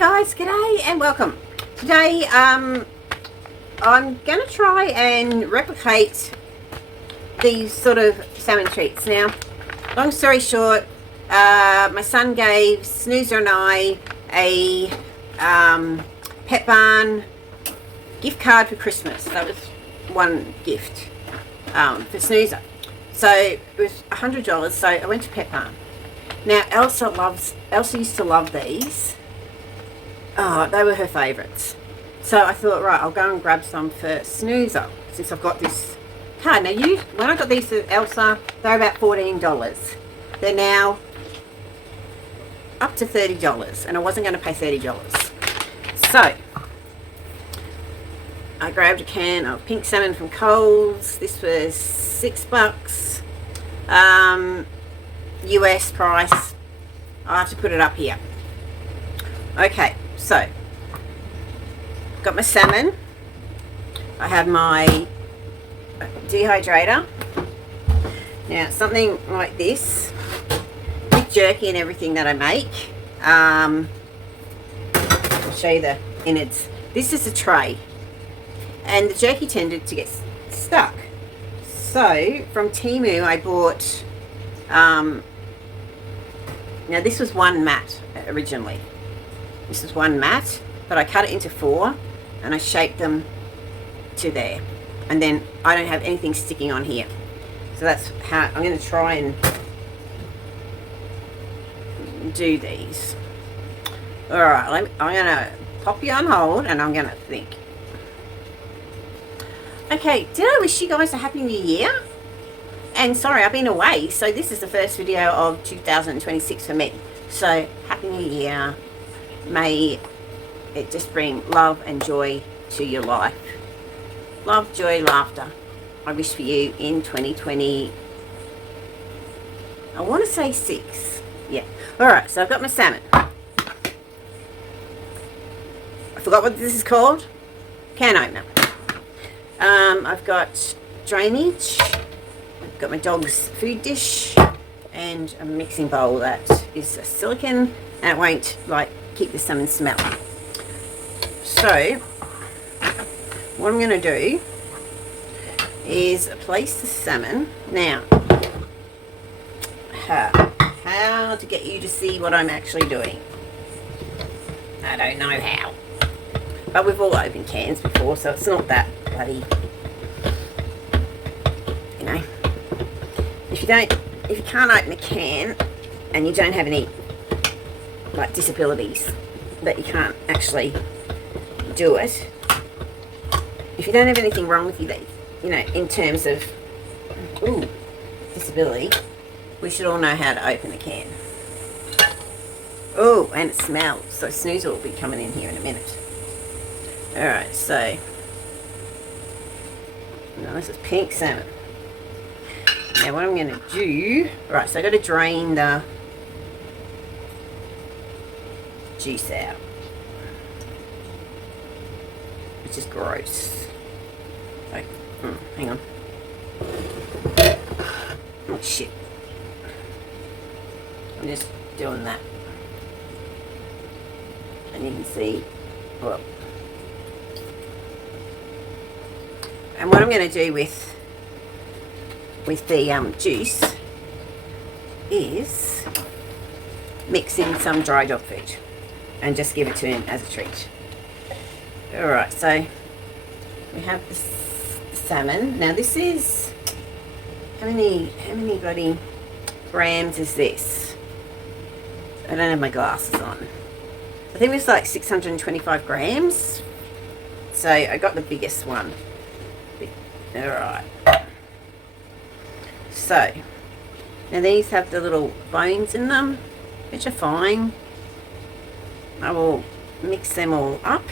guys, g'day and welcome. Today I'm going to try and replicate these sort of salmon treats. Now, long story short, my son gave Snoozer and I a Pet Barn gift card for Christmas. That was one gift for Snoozer. So it was $100, so I went to Pet Barn. Now Elsa used to love these. Oh, they were her favourites. So I thought, right, I'll go and grab some for Snoozer since I've got this card. Now, when I got these for Elsa, they were about $14. They're now up to $30, and I wasn't going to pay $30. So I grabbed a can of pink salmon from Coles. This was $6. US price. I'll have to put it up here. Okay, so got my salmon. I have my dehydrator. Now, something like this with jerky and everything that I make. I'll show you the innards. This is a tray, and the jerky tended to get stuck. So from Temu, I bought. Now this was one mat originally. This is one mat, but I cut it into 4 and I shaped them to there. And then I don't have anything sticking on here. So that's how I'm going to try and do these. Alright, I'm going to pop you on hold and I'm going to think. Okay, did I wish you guys a Happy New Year? And sorry, I've been away, so this is the first video of 2026 for me. So, Happy New Year. May it just bring love and joy to your life. Love, joy, laughter. I wish for you in 2020. I want to say 6. Yeah. Alright, so I've got my salmon. I forgot what this is called. Can opener. I've got drainage. Got my dog's food dish and a mixing bowl that is a silicone and it won't keep the salmon smelling. So what I'm going to do is place the salmon. Now, how to get you to see what I'm actually doing? I don't know how, but we've all opened cans before, so it's not that bloody, you know. If you can't open a can and you don't have any disabilities that you can't actually do it, if you don't have anything wrong with you that in terms of disability, we should all know how to open a can. Oh, and it smells. So Snoozer will be coming in here in a minute. Alright, so now this is pink salmon. Now what I'm going to do, right, so I've got to drain the juice out, which is gross. Like, hang on. Oh shit. I'm just doing that. And you can see, well. And what I'm going to do with the juice is mix in some dry dog food and just give it to him as a treat. Alright, so we have the salmon. Now this is, how many bloody grams is this? I don't have my glasses on. I think it's like 625 grams. So I got the biggest one. Alright. So, now these have the little bones in them, which are fine. I will mix them all up.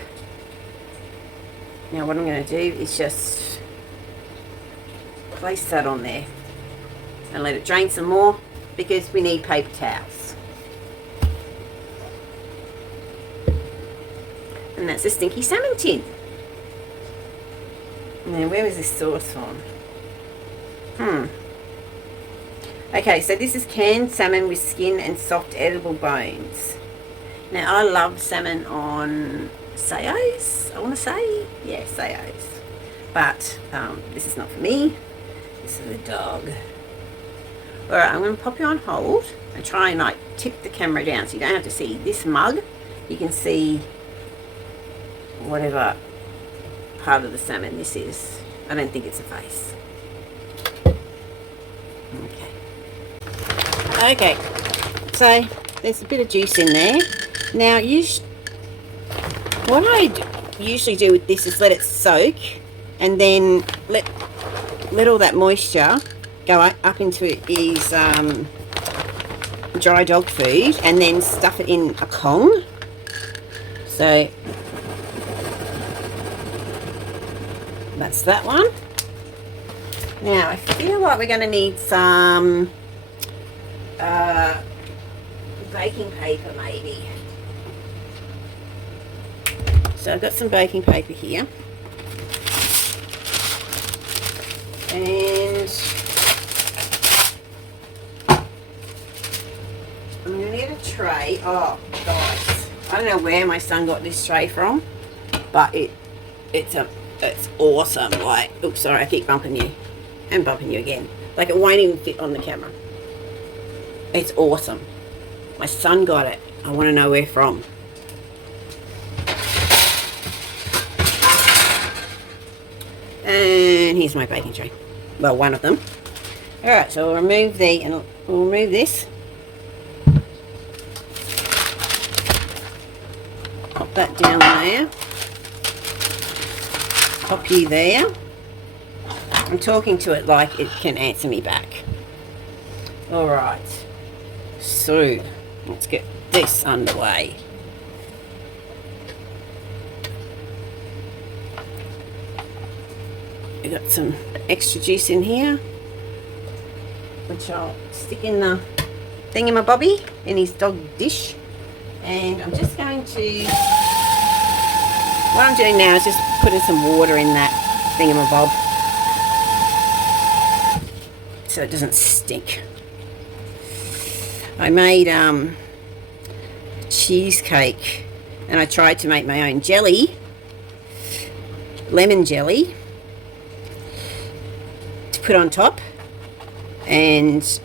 Now what I'm going to do is just place that on there and let it drain some more because we need paper towels. And that's a stinky salmon tin. Now where was this sauce from? Okay, so this is canned salmon with skin and soft edible bones. Now, I love salmon on sayos, I want to say. Yeah, sayos. But this is not for me. This is the dog. Alright, I'm going to pop you on hold and try and like tip the camera down so you don't have to see this mug. You can see whatever part of the salmon this is. I don't think it's a face. Okay, so there's a bit of juice in there. Now, what I usually do with this is let it soak and then let all that moisture go up into his dry dog food and then stuff it in a Kong. So that's that one. Now I feel like we're going to need some baking paper maybe. So I've got some baking paper here. And I'm going to get a tray. Oh, guys, I don't know where my son got this tray from, but it's awesome. Like, oops, sorry, I keep bumping you and bumping you again. Like, it won't even fit on the camera. It's awesome. My son got it. I want to know where from. And here's my baking tray. Well, one of them. Alright, so we'll remove we'll remove this. Pop that down there. Pop you there. I'm talking to it like it can answer me back. Alright. So, let's get this underway. I got some extra juice in here, which I'll stick in the thingamabobby in his dog dish. And I'm just going to, what I'm doing now is just putting some water in that thingamabob so it doesn't stink. I made cheesecake and I tried to make my own jelly, lemon jelly, to put on top, and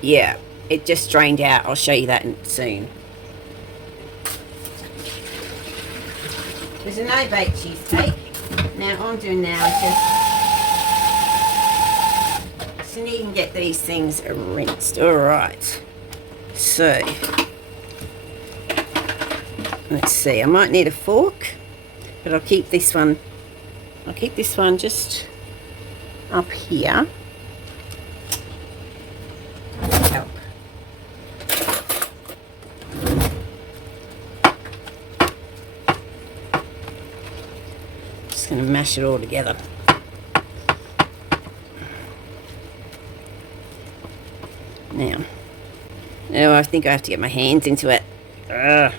yeah, it just drained out. I'll show you that soon. There's a no-bake cheesecake. Now all I'm doing now is just so you can get these things rinsed. Alright, so let's see, I might need a fork, but I'll keep this one just up here. Help. Just going to mash it all together. Now I think I have to get my hands into it. Ugh.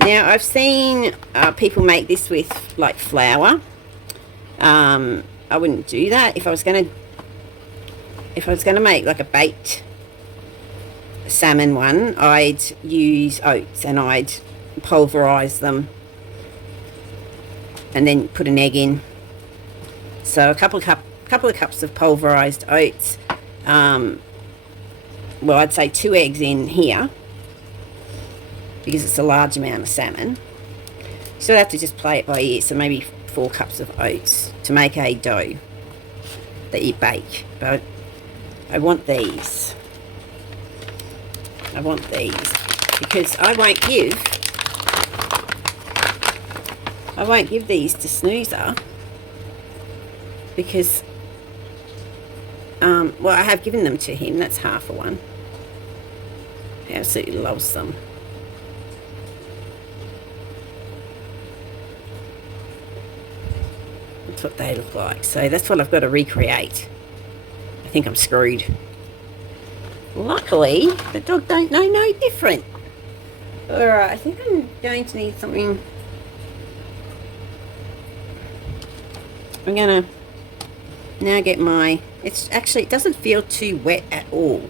Now I've seen people make this with like flour. I wouldn't do that. If I was gonna make like a baked salmon one, I'd use oats and I'd pulverize them and then put an egg in. So a couple of cups of pulverized oats. Well, I'd say 2 eggs in here, because it's a large amount of salmon. You still have to just play it by ear, so maybe 4 cups of oats to make a dough that you bake. But I want these. Because I won't give these to Snoozer, because well, I have given them to him. That's half of one. He absolutely loves them. That's what they look like. So that's what I've got to recreate. I think I'm screwed. Luckily, the dog don't know no different. Alright, I think I'm going to need something. I'm going to now get my It's actually, it doesn't feel too wet at all.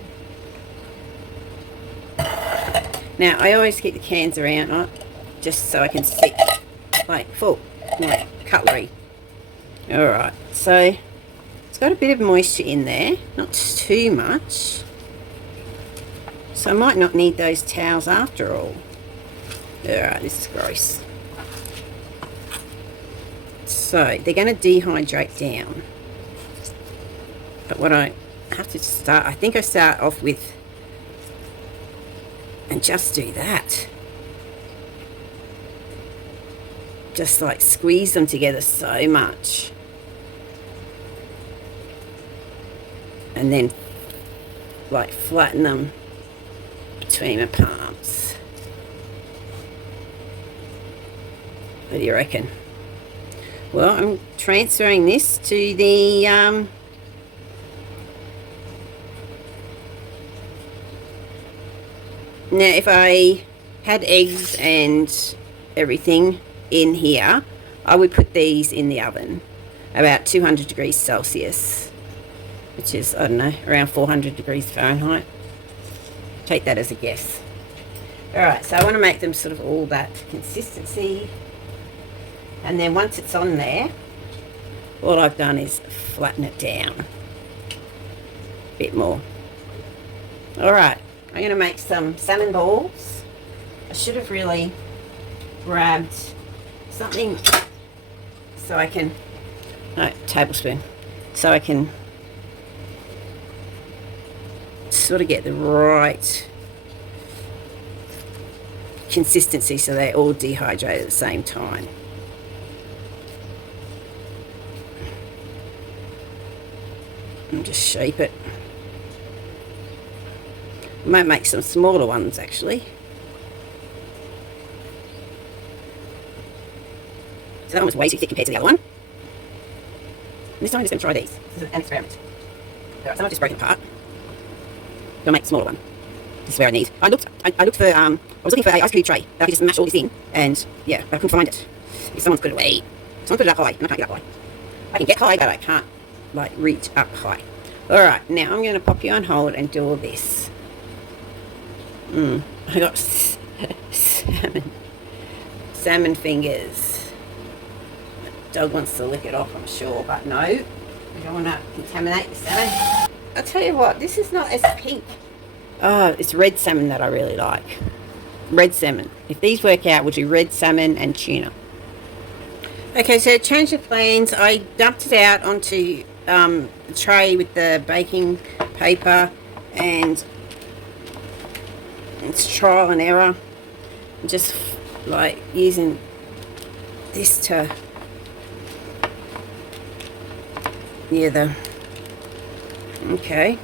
Now, I always keep the cans around, right, just so I can stick like full, like cutlery. Alright, so it's got a bit of moisture in there, not too much. So I might not need those towels after all. Alright, this is gross. So they're going to dehydrate down. But what I have to start, I think I start off with, and just do that. Just like squeeze them together so much. And then like flatten them between my palms. What do you reckon? Well, I'm transferring this to the now if I had eggs and everything in here, I would put these in the oven about 200 degrees Celsius, which is, I don't know, around 400 degrees Fahrenheit. Take that as a guess. Alright, so I want to make them sort of all that consistency. And then once it's on there, all I've done is flatten it down a bit more. Alright, I'm going to make some salmon balls. I should have really grabbed something so I can, no, tablespoon, so I can sort of get the right consistency so they all dehydrate at the same time. And just shape it. I might make some smaller ones actually. So that one was way too thick compared to the other one. And this time I'm just going to try these. This is an experiment. Alright, some I've just broken apart. I'll make a smaller one. This is where I need. I looked for I was looking for a ice cube tray that I could just mash all this in, and yeah, but I couldn't find it. If someone's put it away. Someone put it up high, and I can't get up high. I can get high, but I can't like reach up high. Alright, now I'm going to pop you on hold and do all this. I got salmon fingers. The dog wants to lick it off, I'm sure, but no, we don't want to contaminate the salmon. I'll tell you what, this is not as pink. Oh, it's red salmon that I really like. Red salmon. If these work out, we'll do red salmon and tuna. Okay, so change of plans. I dumped it out onto the tray with the baking paper, and it's trial and error. I'm just like using this to, yeah, okay.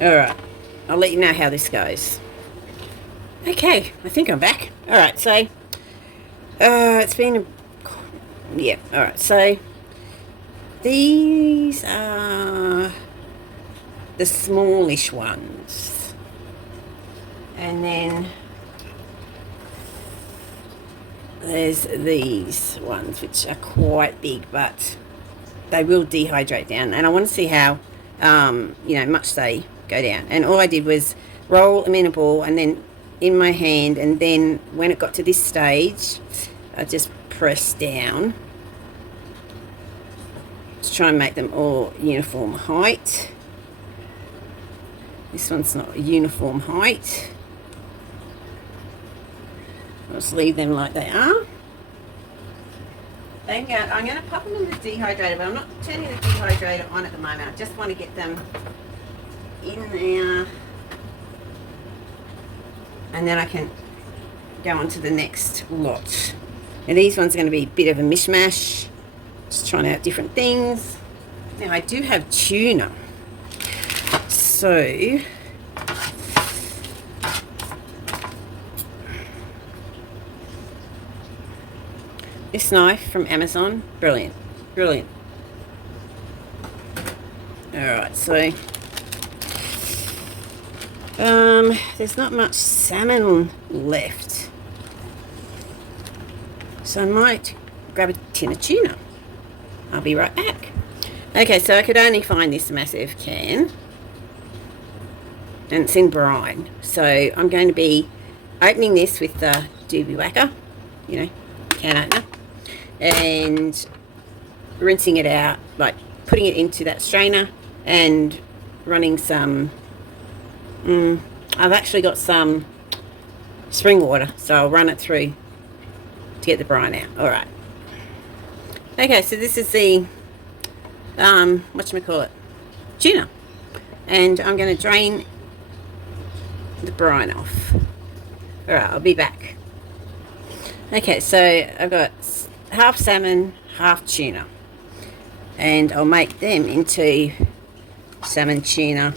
Alright, I'll let you know how this goes. Okay, I think I'm back. Alright, so it's been yeah, alright, so these are the smallish ones, and then there's these ones which are quite big, but they will dehydrate down, and I want to see how you know, much they go down. And all I did was roll them in a ball and then in my hand, and then when it got to this stage I just pressed down to try and make them all uniform height. This one's not a uniform height. I'll just leave them like they are. I'm going to pop them in the dehydrator, but I'm not turning the dehydrator on at the moment. I just want to get them in there, and then I can go on to the next lot. Now these ones are going to be a bit of a mishmash, just trying out different things. Now I do have tuna, so this knife from Amazon, brilliant, brilliant. Alright, so there's not much salmon left, so I might grab a tin of tuna. I'll be right back. Okay, so I could only find this massive can, and it's in brine. So I'm going to be opening this with the doobie whacker, you know, can opener, and rinsing it out, like putting it into that strainer and running some, I've actually got some spring water, so I'll run it through to get the brine out. All right. Okay, so this is the, whatchamacallit, tuna. And I'm going to drain the brine off. All right, I'll be back. Okay, so I've got half salmon, half tuna. And I'll make them into salmon tuna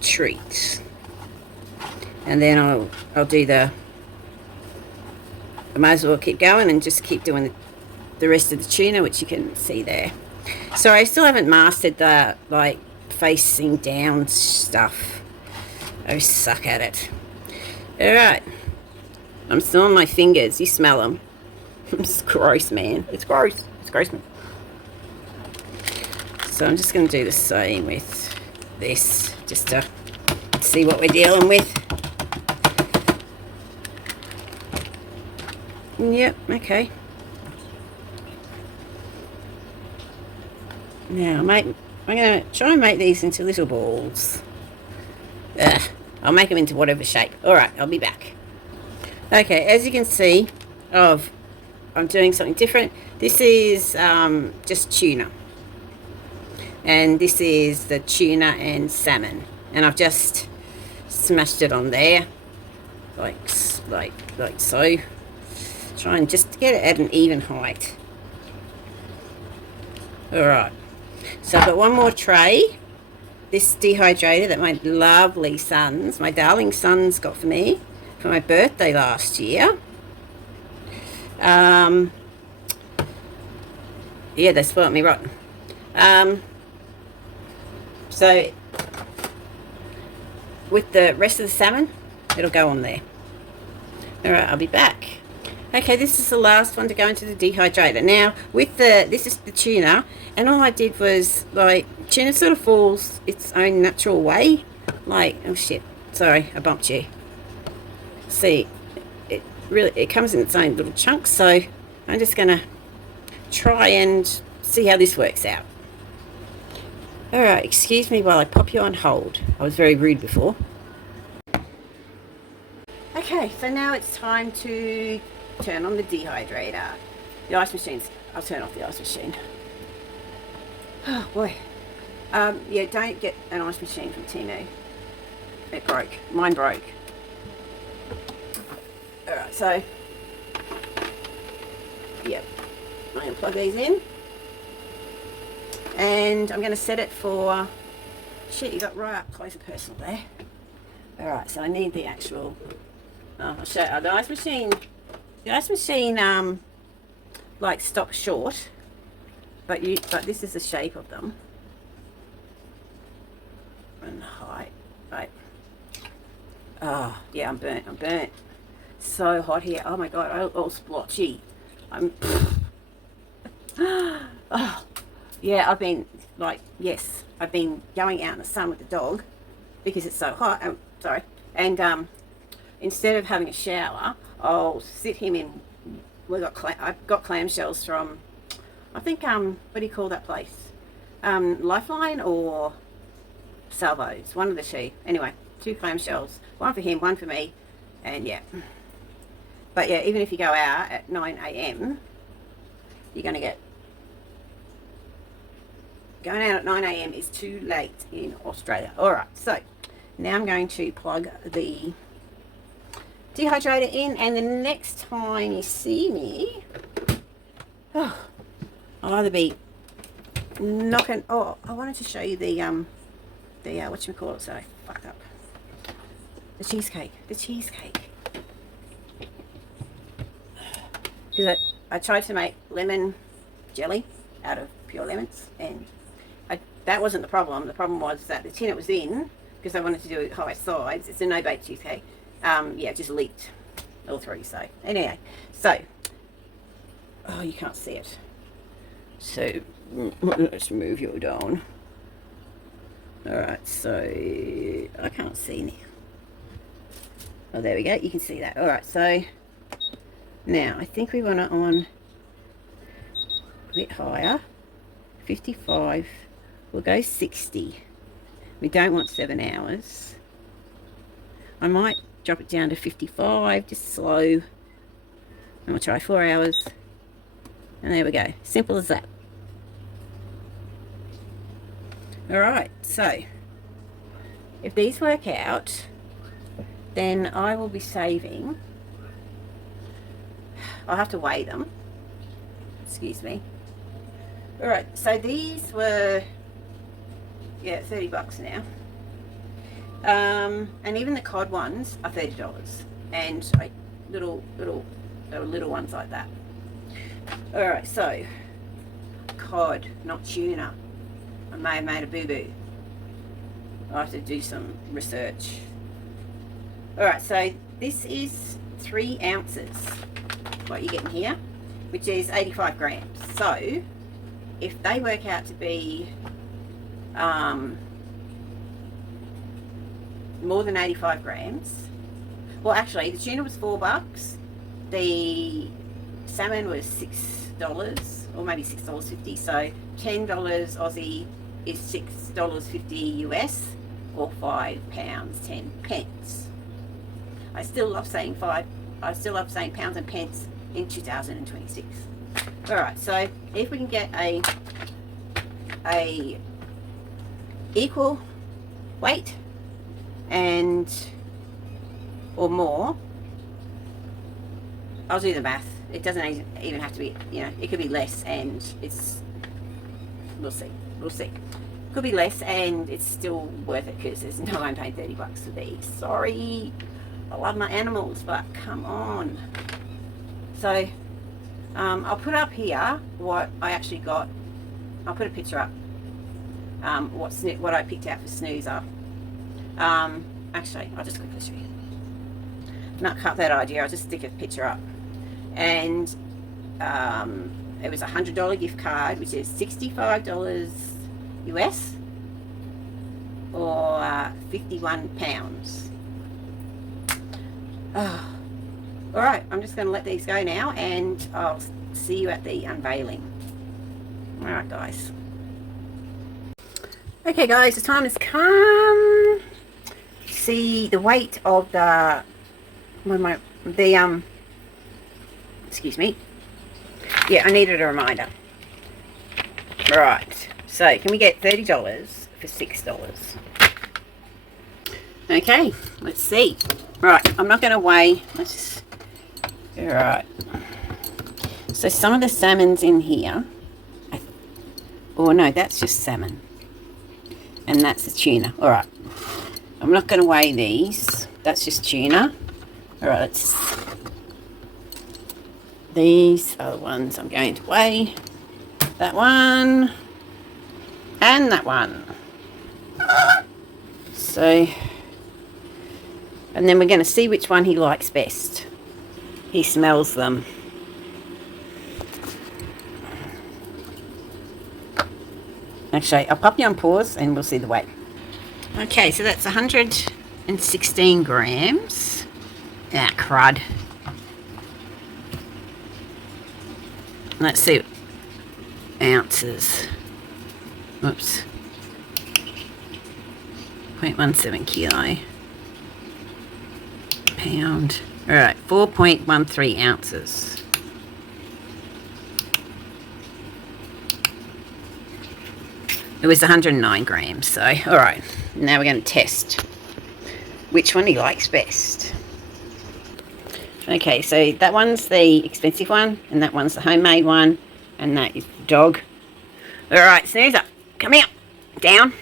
treats. And then I'll do I might as well keep going and just keep doing the rest of the tuna, which you can see there. So I still haven't mastered the like facing down stuff. I suck at it. All right, I'm still on my fingers. You smell them? It's gross, man. It's gross. It's gross, man. So I'm just going to do the same with this, just to see what we're dealing with. Yep, okay. Now, I'm going to try and make these into little balls. I'll make them into whatever shape. Alright, I'll be back. Okay, as you can see, I'm doing something different. This is just tuna. And this is the tuna and salmon. And I've just smashed it on there. Like so. Try and just get it at an even height. Alright. So I've got one more tray. This dehydrator that my lovely sons, my darling sons, got for me for my birthday last year. Yeah, they spoilt me rotten. So with the rest of the salmon, it'll go on there. Alright, I'll be back. Okay, this is the last one to go into the dehydrator. Now, with this is the tuna, and all I did was, like, tuna sort of falls its own natural way. Like, oh shit, sorry, I bumped you. See, it comes in its own little chunks, so I'm just going to try and see how this works out. Alright, excuse me while I pop you on hold. I was very rude before. Okay, so now it's time to turn on the dehydrator. The ice machine's, I'll turn off the ice machine. Oh boy. Yeah, don't get an ice machine from Temu. It broke. Mine broke. Alright, so yep. I'm going to plug these in. And I'm going to set it for, shit, you got right up close and personal there. Alright, so I need the actual, I'll show you, the ice machine, like stops short, but this is the shape of them. And the height, right. Oh, yeah, I'm burnt. So hot here. Oh my God, I'm all splotchy. Oh, yeah, I've been going out in the sun with the dog because it's so hot. Sorry. And instead of having a shower, I'll sit him in. I've got clamshells from, I think, what do you call that place? Lifeline or Salvos, one of the two. Anyway, 2 clamshells, one for him, one for me, and yeah. But yeah, even if you go out at 9 a.m, you're going to get, going out at 9 a.m. is too late in Australia. Alright, so now I'm going to plug the dehydrator in, and the next time you see me, I'll either be knocking, I wanted to show you the whatchamacallit, so I fucked up. The cheesecake. Because I tried to make lemon jelly out of pure lemons, and that wasn't the problem. The problem was that the tin it was in, because I wanted to do it high sides, it's a no-bake cheesecake, yeah, just leaked all through. So anyway, so Oh, you can't see it. So let's move you down. Alright, so I can't see now. Oh, there we go. You can see that. Alright, so now I think we want it on a bit higher. 55. We'll go 60. We don't want 7 hours. I might drop it down to 55, just slow. And we'll try 4 hours. And there we go. Simple as that. Alright, so if these work out, then I will be saving. I'll have to weigh them. Excuse me. Alright, so these were, yeah, $30 now. And even the cod ones are $30. And little ones like that. Alright, so cod, not tuna. I may have made a boo-boo. I'll have to do some research. Alright, so this is 3 ounces, what you're getting here, which is 85 grams. So, if they work out to be more than 85 grams, well actually the tuna was $4, the salmon was $6, or maybe $6.50, so $10 Aussie is $6.50 US, or £5 10 pence. I still love saying pounds and pence in 2026. Alright, so if we can get a equal weight and or more, I'll do the math. It doesn't even have to be, you know, it could be less and it's, we'll see. Could be less and it's still worth it because there's no one paying $30 for these. Sorry, I love my animals, but come on. So I'll put up here what I actually got. I'll put a picture up. What I picked out for snoozer. Actually, I'll just quickly show you. Not cut that idea. I'll just stick a picture up. And it was a $100 gift card, which is $65 US, or 51 pounds. Oh. Alright, I'm just going to let these go now and I'll see you at the unveiling. Alright guys. Okay guys, the time has come. See the weight of the excuse me. Yeah, I needed a reminder. Right, so can we get $30 for $6? Okay, let's see. Right, I'm not going to weigh. Let's just. Alright. So some of the salmon's in here. Oh no, that's just salmon. And that's the tuna. Alright. I'm not going to weigh these. That's just tuna. Alright, let's. These are the ones I'm going to weigh. That one. And that one. So. And then we're going to see which one he likes best. He smells them. Actually, I'll pop you on pause and we'll see the weight. Okay, so that's 116 grams. Ah, crud. Let's see. Ounces. Whoops. 0.17 kilo. Pound. Alright, 4.13 ounces. It was 109 grams, so alright. Now we're going to test which one he likes best. Okay, so that one's the expensive one, and that one's the homemade one, and that is the dog. Alright, Snoozer, come here. Down.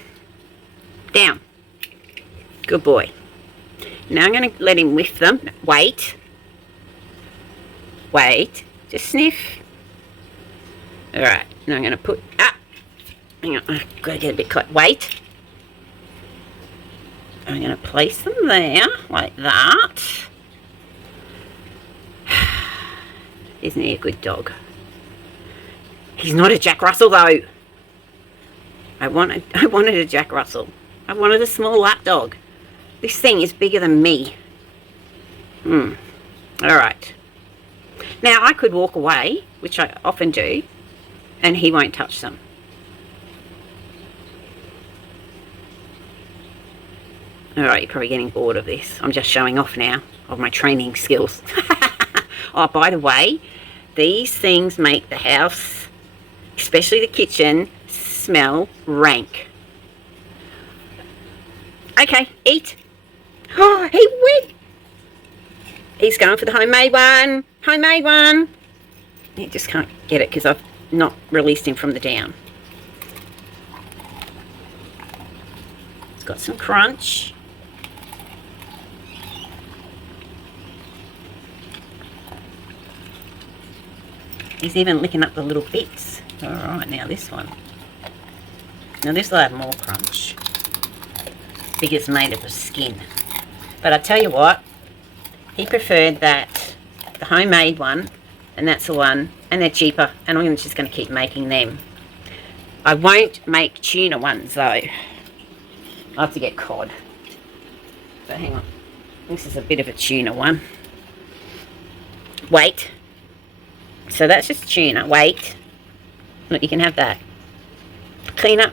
Down. Good boy. Now I'm going to let him whiff them. Wait. Wait. Just sniff. Alright. Now I'm going to put... Ah! Hang on. I've got to get a bit close. Wait. I'm going to place them there. Like that. Isn't he a good dog? He's not a Jack Russell though. I wanted a Jack Russell. I wanted a small lap dog. This thing is bigger than me. Alright. Now I could walk away, which I often do, and he won't touch them. Alright, you're probably getting bored of this. I'm just showing off now of my training skills. Oh, by the way, these things make the house, especially the kitchen, smell rank. Okay, eat. Oh, he went. He's going for the homemade one. Homemade one. He just can't get it because I've not released him from the down. It's got some crunch. He's even licking up the little bits. Alright, now this one. Now this will have more crunch. Because it's made of the skin. But I tell you what, he preferred that, the homemade one, and that's the one, and they're cheaper, and I'm just going to keep making them. I won't make tuna ones though. I'll have to get cod. So hang on. This is a bit of a tuna one. Wait. So that's just tuna. Wait. Look, you can have that. Clean up.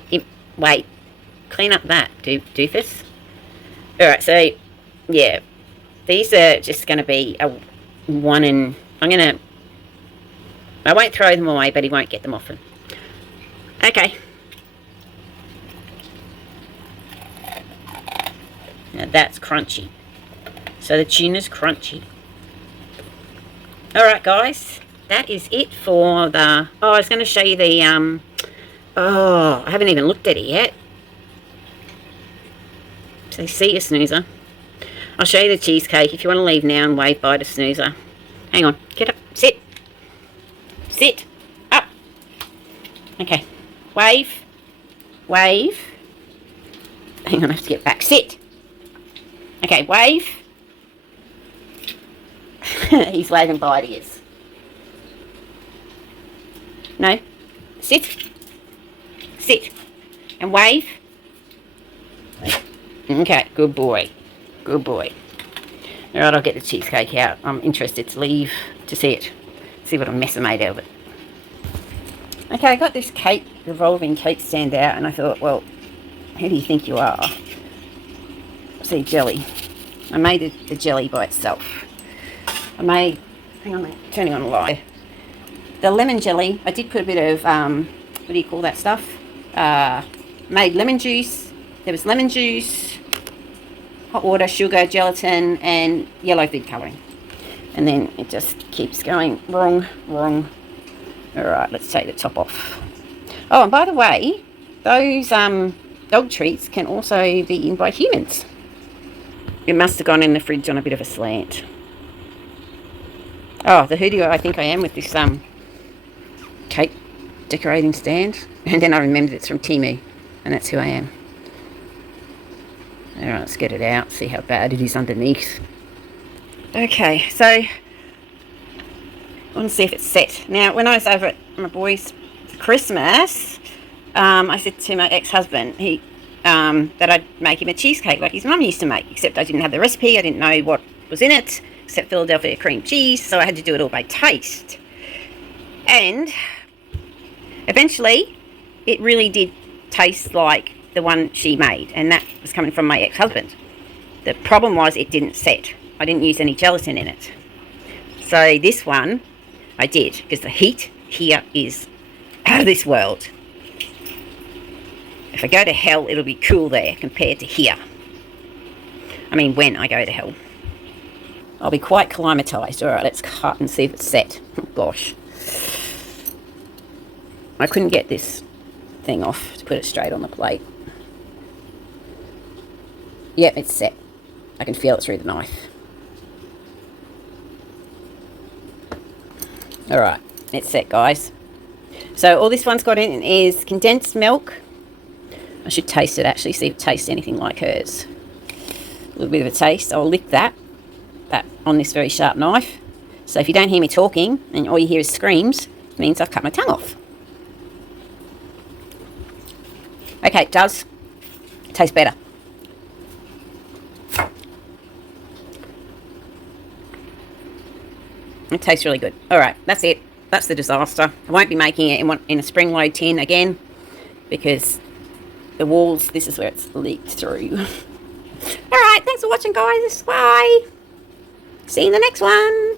Wait. Clean up that, doofus. Alright, so, yeah. These are just going to be a one and... I won't throw them away, but he won't get them off him. Okay. Now that's crunchy. So the tuna's crunchy. Alright, guys. That is it for the... Oh, I was going to show you the... Oh, I haven't even looked at it yet. So see you, snoozer. I'll show you the cheesecake if you want to leave now and wave bye to snoozer. Hang on. Get up. Sit. Sit. Up. Okay. Wave. Wave. Hang on, I have to get back. Sit. Okay, wave. He's waving bye to us. No. Sit. Sit. And wave. Okay, good boy. Good boy. Alright, I'll get the cheesecake out. I'm interested to leave to see it. See what a mess I made out of it. Okay, I got this cake, revolving cake stand out, and I thought, well, who do you think you are? See, jelly. I made the jelly by itself. I made, hang on, turning on the light. The lemon jelly, I did put a bit of, what do you call that stuff? Made lemon juice. There was lemon juice, hot water, sugar, gelatin, and yellow food colouring. And then it just keeps going wrong, wrong. Alright, let's take the top off. Oh, and by the way, those dog treats can also be eaten by humans. It must have gone in the fridge on a bit of a slant. Oh, the hoodoo I think I am with this cake decorating stand. And then I remembered it's from Temu, and that's who I am. Alright, let's get it out, see how bad it is underneath. Okay, so I want to see if it's set. Now, when I was over at my boys' for Christmas, I said to my ex-husband that I'd make him a cheesecake like his mum used to make, except I didn't have the recipe, I didn't know what was in it, except Philadelphia cream cheese, so I had to do it all by taste. And eventually, it really did taste like the one she made, and that was coming from my ex-husband. The problem was it didn't set. I didn't use any gelatin in it. So this one, I did, because the heat here is out of this world. If I go to hell, it'll be cool there compared to here. I mean, when I go to hell. I'll be quite climatised. Alright, let's cut and see if it's set. Oh, gosh. I couldn't get this thing off to put it straight on the plate. Yep, it's set. I can feel it through the knife. Alright, it's set, guys. So all this one's got in is condensed milk. I should taste it actually, see if it tastes anything like hers. A little bit of a taste. I'll lick that on this very sharp knife. So if you don't hear me talking and all you hear is screams, it means I've cut my tongue off. Okay, it does taste better. It tastes really good. All right, that's it. That's the disaster. I won't be making it in a spring load tin again because the walls, this is where it's leaked through. All right, thanks for watching, guys. Bye. See you in the next one.